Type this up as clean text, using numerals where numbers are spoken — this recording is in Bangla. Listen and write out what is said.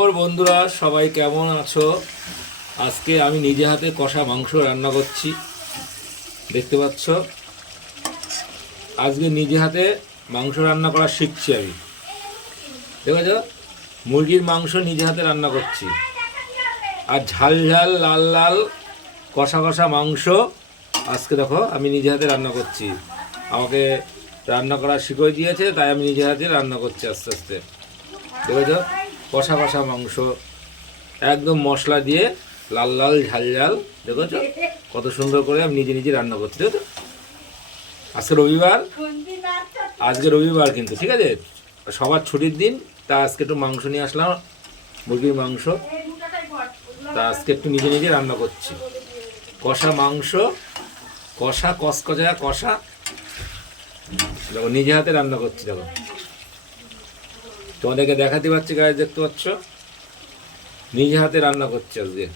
ওর বন্ধুরা সবাই কেমন আছো? আজকে আমি নিজে হাতে কষা মাংস রান্না করছি, দেখতে পাচ্ছ। আজকে নিজে হাতে মাংস রান্না করা শিখছি আমি, দেখেছ? মুরগির মাংস নিজে হাতে রান্না করছি, আর ঝাল ঝাল লাল লাল কষা কষা মাংস আজকে দেখো আমি নিজে হাতে রান্না করছি। আমাকে রান্না করা শিখিয়ে দিয়েছে, তাই আমি নিজে হাতে রান্না করছি আস্তে আস্তে। দেখেছ? কষা কষা মাংস একদম মশলা দিয়ে লাল লাল ঝাল ঝাল, দেখেছো কত সুন্দর করে আমি নিজে নিজে রান্না করছি। দেখেছো? আজকে রবিবার, আজকে রবিবার কিন্তু, ঠিক আছে, সবার ছুটির দিন, তা আজকে একটু মাংস নিয়ে আসলাম, মুরগির মাংস। তা আজকে একটু নিজে নিজে রান্না করছি কষা মাংস, কষা কসকজা কষা। দেখো নিজে হাতে রান্না করছি, দেখো তোমাদেরকে দেখাতে পাচ্ছি, গায়ে দেখতে পাচ্ছ নিজে হাতে রান্না করছি আজকে।